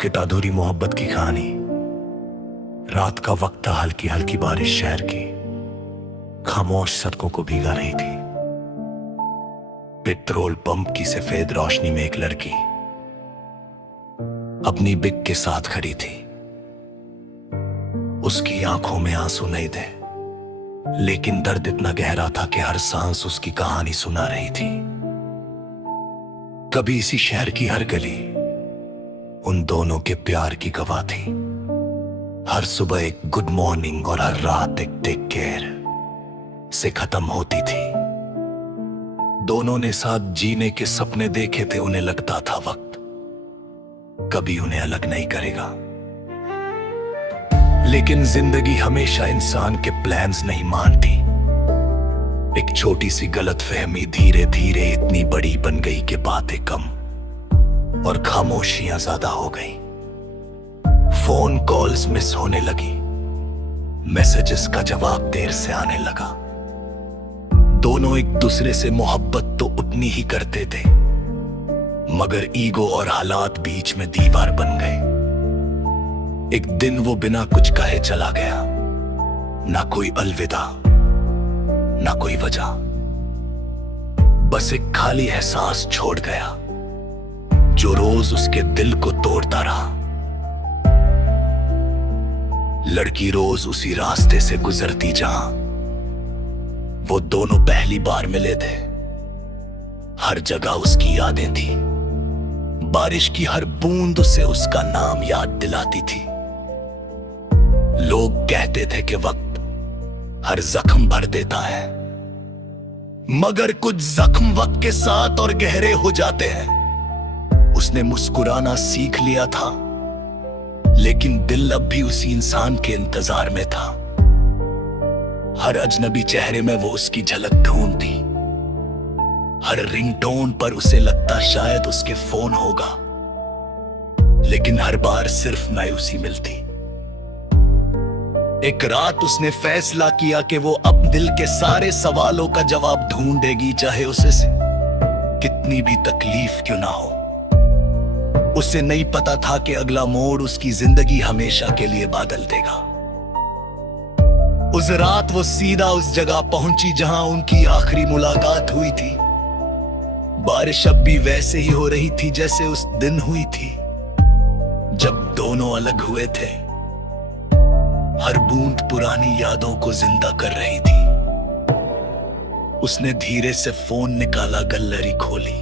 Socket अधूरी मोहब्बत की कहानी। रात का वक्त था, हल्की हल्की बारिश शहर की खामोश सड़कों को भीगा रही थी। पेट्रोल पंप की सफेद रोशनी में एक लड़की अपनी बिग के साथ खड़ी थी। उसकी आंखों में आंसू नहीं थे, लेकिन दर्द इतना गहरा था कि हर सांस उसकी कहानी सुना रही थी। कभी इसी शहर की हर गली उन दोनों के प्यार की गवाह थी। हर सुबह एक गुड मॉर्निंग और हर रात एक टेक केयर से खत्म होती थी। दोनों ने साथ जीने के सपने देखे थे। उन्हें लगता था वक्त कभी उन्हें अलग नहीं करेगा, लेकिन जिंदगी हमेशा इंसान के प्लान्स नहीं मानती। एक छोटी सी गलतफहमी धीरे धीरे इतनी बड़ी बन गई कि बातें कम और खामोशियां ज्यादा हो गई। फोन कॉल्स मिस होने लगी, मैसेजेस का जवाब देर से आने लगा। दोनों एक दूसरे से मोहब्बत तो उतनी ही करते थे, मगर ईगो और हालात बीच में दीवार बन गए। एक दिन वो बिना कुछ कहे चला गया, ना कोई अलविदा ना कोई वजह, बस एक खाली एहसास छोड़ गया जो रोज उसके दिल को तोड़ता रहा। लड़की रोज उसी रास्ते से गुजरती जहां वो दोनों पहली बार मिले थे। हर जगह उसकी यादें थी, बारिश की हर बूंद उसे उसका नाम याद दिलाती थी। लोग कहते थे कि वक्त हर जख्म भर देता है, मगर कुछ जख्म वक्त के साथ और गहरे हो जाते हैं। उसने मुस्कुराना सीख लिया था, लेकिन दिल अब भी उसी इंसान के इंतजार में था। हर अजनबी चेहरे में वो उसकी झलक ढूंढती, हर रिंगटोन पर उसे लगता शायद उसके फोन होगा, लेकिन हर बार सिर्फ मायूसी मिलती। एक रात उसने फैसला किया कि वो अब दिल के सारे सवालों का जवाब ढूंढेगी, चाहे उसे कितनी भी तकलीफ क्यों ना हो। उसे नहीं पता था कि अगला मोड़ उसकी जिंदगी हमेशा के लिए बदल देगा। उस रात वो सीधा उस जगह पहुंची जहां उनकी आखिरी मुलाकात हुई थी। बारिश अब भी वैसे ही हो रही थी जैसे उस दिन हुई थी जब दोनों अलग हुए थे। हर बूंद पुरानी यादों को जिंदा कर रही थी। उसने धीरे से फोन निकाला, गैलरी खोली।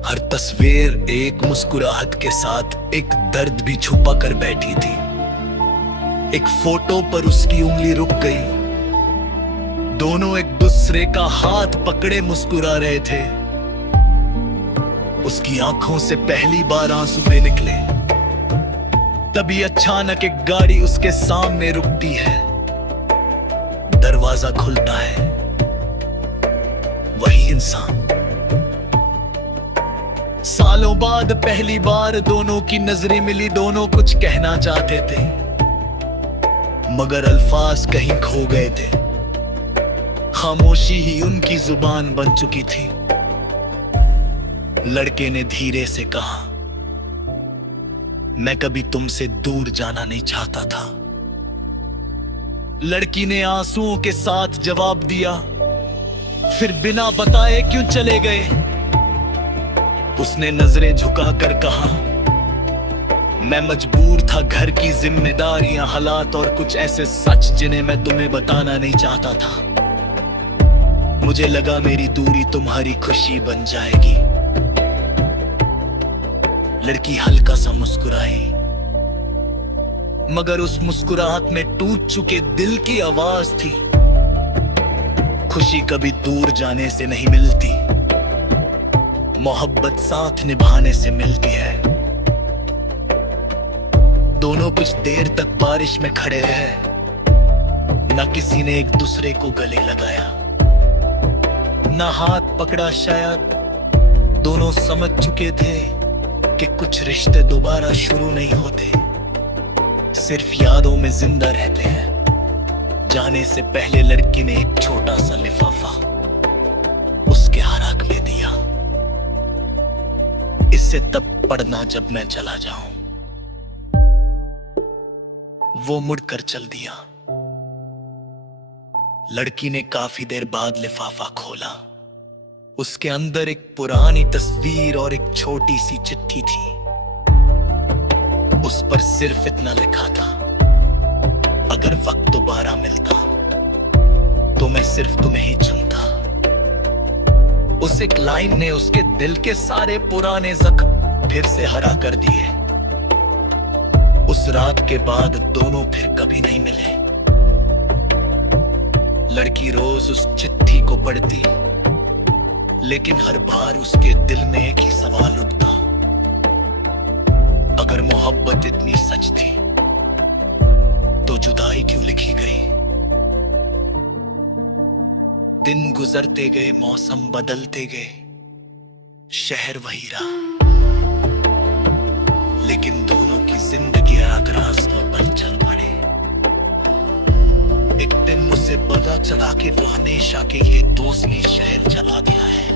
हर तस्वीर एक मुस्कुराहट के साथ एक दर्द भी छुपा कर बैठी थी। एक फोटो पर उसकी उंगली रुक गई। दोनों एक दूसरे का हाथ पकड़े मुस्कुरा रहे थे। उसकी आंखों से पहली बार आंसू निकले। तभी अचानक एक गाड़ी उसके सामने रुकती है। दरवाजा खुलता है, वही इंसान। सालों बाद पहली बार दोनों की नजरें मिली। दोनों कुछ कहना चाहते थे, मगर अल्फाज कहीं खो गए थे। खामोशी ही उनकी जुबान बन चुकी थी। लड़के ने धीरे से कहा, मैं कभी तुमसे दूर जाना नहीं चाहता था। लड़की ने आंसुओं के साथ जवाब दिया, फिर बिना बताए क्यों चले गए। उसने नजरें झुकाकर कहा, मैं मजबूर था, घर की जिम्मेदारियां, हालात और कुछ ऐसे सच जिन्हें मैं तुम्हें बताना नहीं चाहता था। मुझे लगा मेरी दूरी तुम्हारी खुशी बन जाएगी। लड़की हल्का सा मुस्कुराई, मगर उस मुस्कुराहट में टूट चुके दिल की आवाज थी। खुशी कभी दूर जाने से नहीं मिलती, मोहब्बत साथ निभाने से मिलती है। दोनों कुछ देर तक बारिश में खड़े रहे, न किसी ने एक दूसरे को गले लगाया, न हाथ पकड़ा। शायद दोनों समझ चुके थे कि कुछ रिश्ते दोबारा शुरू नहीं होते, सिर्फ यादों में जिंदा रहते हैं। जाने से पहले लड़की ने एक छोटा सा लिफाफा उसके हराक में दिया, इसे तब पढ़ना जब मैं चला जाऊं। वो मुड़कर चल दिया। लड़की ने काफी देर बाद लिफाफा खोला। उसके अंदर एक पुरानी तस्वीर और एक छोटी सी चिट्ठी थी। उस पर सिर्फ इतना लिखा था, अगर वक्त दोबारा मिलता तो मैं सिर्फ तुम्हें ही चुनता। उस एक लाइन ने उसके दिल के सारे पुराने जख्म फिर से हरा कर दिए। उस रात के बाद दोनों फिर कभी नहीं मिले। लड़की रोज उस चिट्ठी को पढ़ती, लेकिन हर बार उसके दिल में एक ही सवाल उठता, अगर मोहब्बत इतनी सच थी तो जुदाई क्यों लिखी गई। दिन गुजरते गए, मौसम बदलते गए, शहर वही रहा, लेकिन दोनों की जिंदगी अलग रास्तों पर चल पड़े। एक दिन मुझसे पता चला कि वो हमेशा के ये दूसरी शहर चला गया है,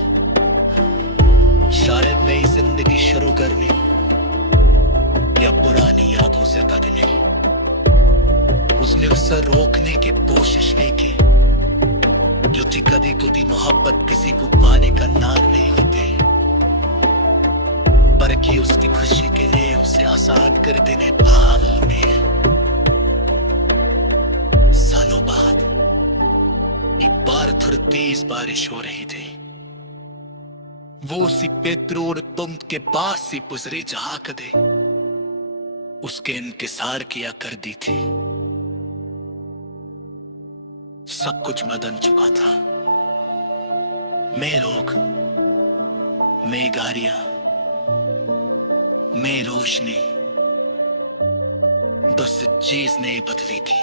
शायद नई जिंदगी शुरू करने या पुरानी यादों से कटने। उसने उसे रोकने की कोशिश नहीं की, क्योंकि कभी कभी मोहब्बत किसी को पाने का नाम नहीं होती, बल्कि उसकी खुशी के लिए उसे आसान कर देने भाग होते हैं। सालों बाद एक बार थोड़ी तेज बारिश हो रही थी। वो उसी पेट्रोल पंप के पास से गुजरी जहां कदे उसके इंतजार किया करती थी। सब कुछ बदल चुका था। मैं लोग, मैं गाड़ियां, मैं रोशनी, बस चीज नहीं बदली थी।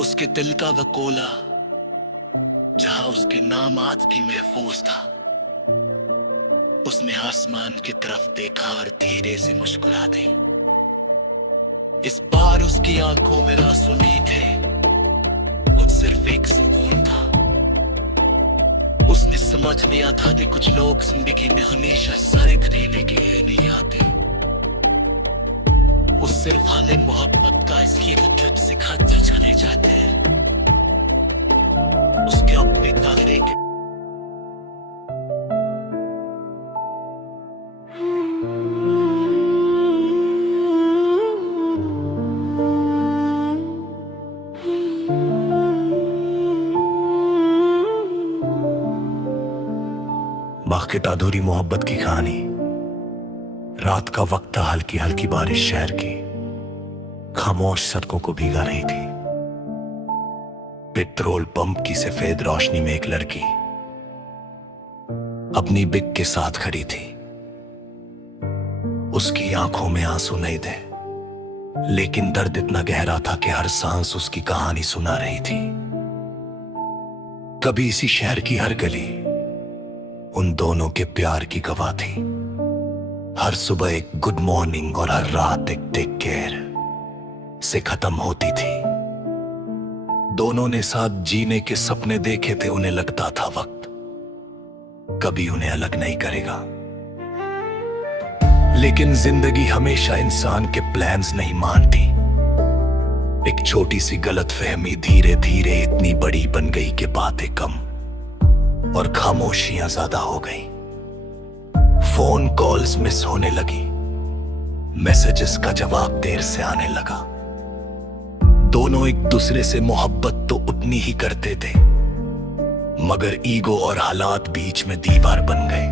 उसके दिल का वह कोला जहां उसके नाम आज भी महफूज था। उसने आसमान की तरफ देखा और धीरे से मुस्कुरा दी। इस बार उसकी आंखों में आंसू नहीं थे, वो सिर्फ एक सुकून था। उसने समझ लिया था कि कुछ लोग जिंदगी में हमेशा सड़क देने के लिए नहीं आते, वो सिर्फ हमें मोहब्बत का इसकी लज्जत सिखाते चले जाते हैं। उसके अपने तारे के बाकी अधूरी मोहब्बत की कहानी। रात का वक्त था, हल्की हल्की बारिश शहर की खामोश सड़कों को भीगा रही थी। पेट्रोल पंप की सफेद रोशनी में एक लड़की अपनी बिग के साथ खड़ी थी। उसकी आंखों में आंसू नहीं थे, लेकिन दर्द इतना गहरा था कि हर सांस उसकी कहानी सुना रही थी। कभी इसी शहर की हर गली उन दोनों के प्यार की गवाह थी। हर सुबह एक गुड मॉर्निंग और हर रात एक टेक केयर से खत्म होती थी। दोनों ने साथ जीने के सपने देखे थे। उन्हें लगता था वक्त कभी उन्हें अलग नहीं करेगा, लेकिन जिंदगी हमेशा इंसान के प्लान्स नहीं मानती। एक छोटी सी गलतफहमी धीरे धीरे इतनी बड़ी बन गई कि बातें कम और खामोशियां ज्यादा हो गई। फोन कॉल्स मिस होने लगी, मैसेजेस का जवाब देर से आने लगा। दोनों एक दूसरे से मोहब्बत तो उतनी ही करते थे, मगर ईगो और हालात बीच में दीवार बन गए।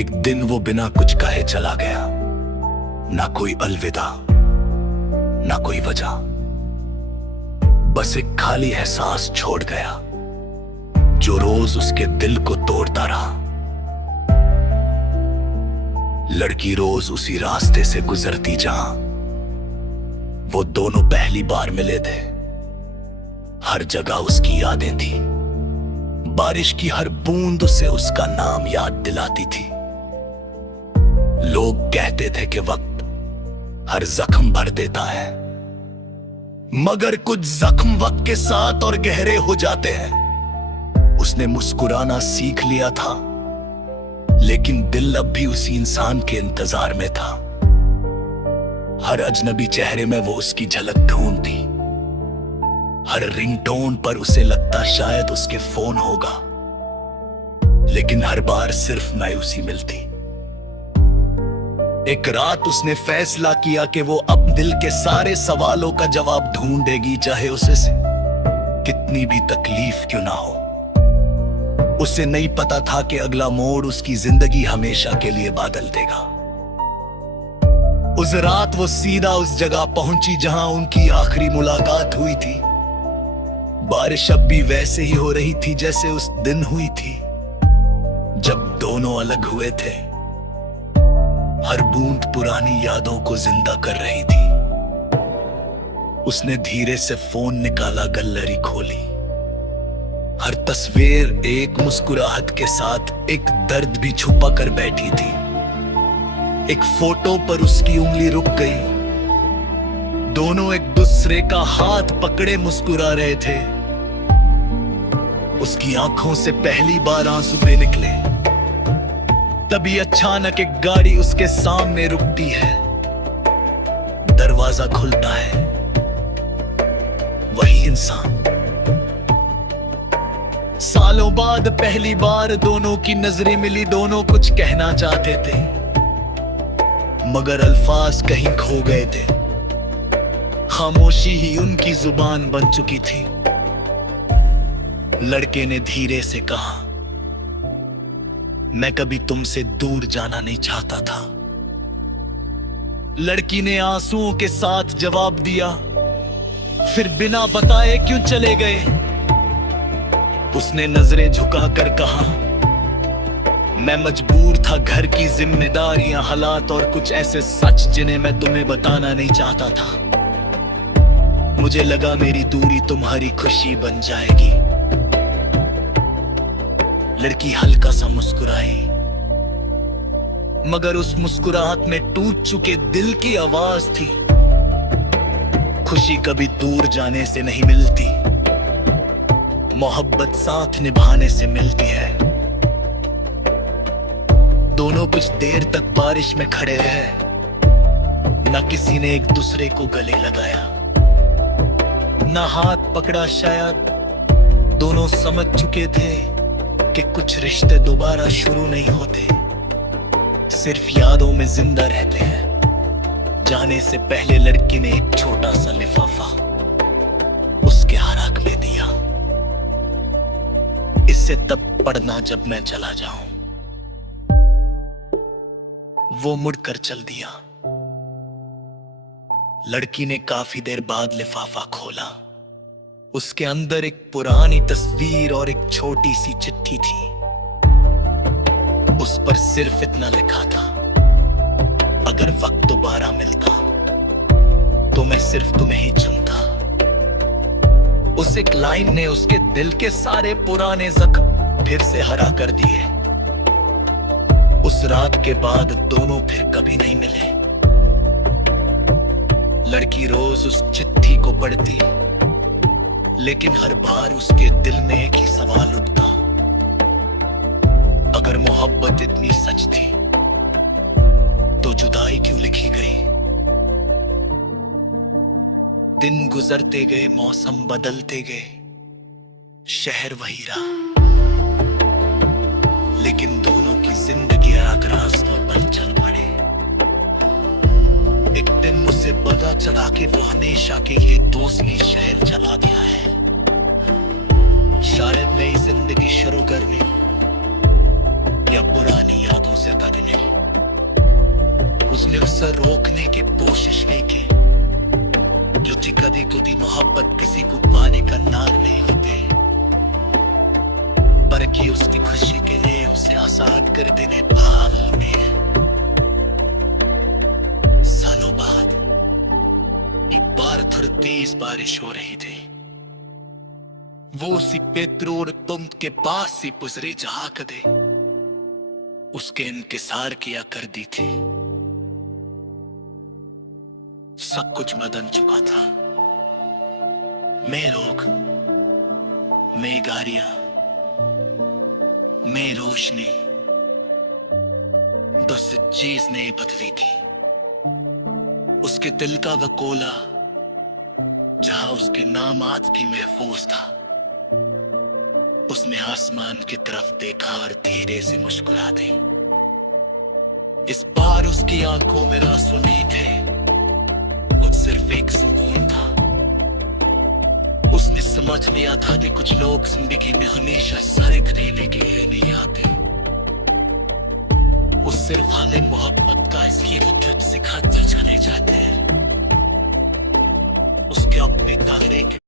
एक दिन वो बिना कुछ कहे चला गया, ना कोई अलविदा ना कोई वजह, बस एक खाली एहसास छोड़ गया जो रोज उसके दिल को तोड़ता रहा। लड़की रोज उसी रास्ते से गुजरती जहां वो दोनों पहली बार मिले थे। हर जगह उसकी यादें थी। बारिश की हर बूंद उसे उसका नाम याद दिलाती थी। लोग कहते थे कि वक्त हर जख्म भर देता है, मगर कुछ जख्म वक्त के साथ और गहरे हो जाते हैं। उसने मुस्कुराना सीख लिया था, लेकिन दिल अब भी उसी इंसान के इंतजार में था। हर अजनबी चेहरे में वो उसकी झलक ढूंढती, हर रिंगटोन पर उसे लगता शायद उसके फोन होगा, लेकिन हर बार सिर्फ मायूसी मिलती। एक रात उसने फैसला किया कि वो अब दिल के सारे सवालों का जवाब ढूंढेगी, चाहे उसे से कितनी भी तकलीफ क्यों ना हो। उसे नहीं पता था कि अगला मोड़ उसकी जिंदगी हमेशा के लिए बदल देगा। उस रात वो सीधा उस जगह पहुंची जहां उनकी आखिरी मुलाकात हुई थी। बारिश अब भी वैसे ही हो रही थी जैसे उस दिन हुई थी जब दोनों अलग हुए थे। हर बूंद पुरानी यादों को जिंदा कर रही थी। उसने धीरे से फोन निकाला, गैलरी खोली। हर तस्वीर एक मुस्कुराहट के साथ एक दर्द भी छुपा कर बैठी थी। एक फोटो पर उसकी उंगली रुक गई। दोनों एक दूसरे का हाथ पकड़े मुस्कुरा रहे थे। उसकी आंखों से पहली बार आंसू निकले। तभी अचानक एक गाड़ी उसके सामने रुकती है। दरवाजा खुलता है। वही इंसान। सालों बाद पहली बार दोनों की नजरें मिली। दोनों कुछ कहना चाहते थे मगर अल्फाज कहीं खो गए थे। खामोशी ही उनकी जुबान बन चुकी थी। लड़के ने धीरे से कहा, मैं कभी तुमसे दूर जाना नहीं चाहता था। लड़की ने आंसुओं के साथ जवाब दिया, फिर बिना बताए क्यों चले गए? उसने नजरें झुकाकर कहा, मैं मजबूर था। घर की जिम्मेदारियां, हालात और कुछ ऐसे सच जिन्हें मैं तुम्हें बताना नहीं चाहता था। मुझे लगा मेरी दूरी तुम्हारी खुशी बन जाएगी। लड़की हल्का सा मुस्कुराई, मगर उस मुस्कुराहट में टूट चुके दिल की आवाज थी। खुशी कभी दूर जाने से नहीं मिलती, मोहब्बत साथ निभाने से मिलती है। दोनों कुछ देर तक बारिश में खड़े रहे। न किसी ने एक दूसरे को गले लगाया, न हाथ पकड़ा। शायद दोनों समझ चुके थे कि कुछ रिश्ते दोबारा शुरू नहीं होते, सिर्फ यादों में जिंदा रहते हैं। जाने से पहले लड़की ने एक छोटा सा लिफाफा उसके हराक में दिया। इसे तब पढ़ना जब मैं चला जाऊं। वो मुड़कर चल दिया। लड़की ने काफी देर बाद लिफाफा खोला। उसके अंदर एक पुरानी तस्वीर और एक छोटी सी चिट्ठी थी। उस पर सिर्फ इतना लिखा था, अगर वक्त दोबारा मिलता तो मैं सिर्फ तुम्हें ही चुनता। उस एक लाइन ने उसके दिल के सारे पुराने जख्म फिर से हरा कर दिए। उस रात के बाद दोनों फिर कभी नहीं मिले। लड़की रोज उस चिट्ठी को पढ़ती, लेकिन हर बार उसके दिल में एक ही सवाल उठता, अगर मोहब्बत इतनी सच थी तो जुदाई क्यों लिखी गई? दिन गुजरते गए, मौसम बदलते गए, शहर वही रहा, लेकिन दोनों की जिंदगी एक रास्ते पर चल पड़े। एक दिन मुझसे पता चला कि वो हमेशा के लिए दूसरी शहर चला गया है। शायद नई जिंदगी शुरू करने या पुरानी यादों से बदलने। उसने उसे रोकने की कोशिश नहीं की, क्योंकि कभी कभी मोहब्बत किसी को पाने का नाम नहीं होते, बल्कि उसकी खुशी के लिए उसे आसान कर देने भाव होते हैं। सालों बाद एक बार थोड़ी तेज बारिश हो रही थी। वो उसी पेट्रोल पंप के पास से गुजरे जहां कदे उसके इंतजार किया करती थी। सब कुछ बदल चुका था। मैं लोग, मैं गाड़ियां, मैं रोशनी, बस चीज नहीं बदली थी। उसके दिल का वो कोला जहां उसके नाम आज भी महफूज था। उसने आसमान की तरफ देखा और धीरे से मुस्कुरा दी। इस बार उसकी आंखों में आंसू नहीं थे, वो सिर्फ एक सुकून था। उसने समझ लिया था कि कुछ लोग जिंदगी में हमेशा सर्क देने के लिए नहीं आते, वो सिर्फ हमें मोहब्बत का इसकी रुझान सिखाते चले जाते हैं। उसके अपने दायरे के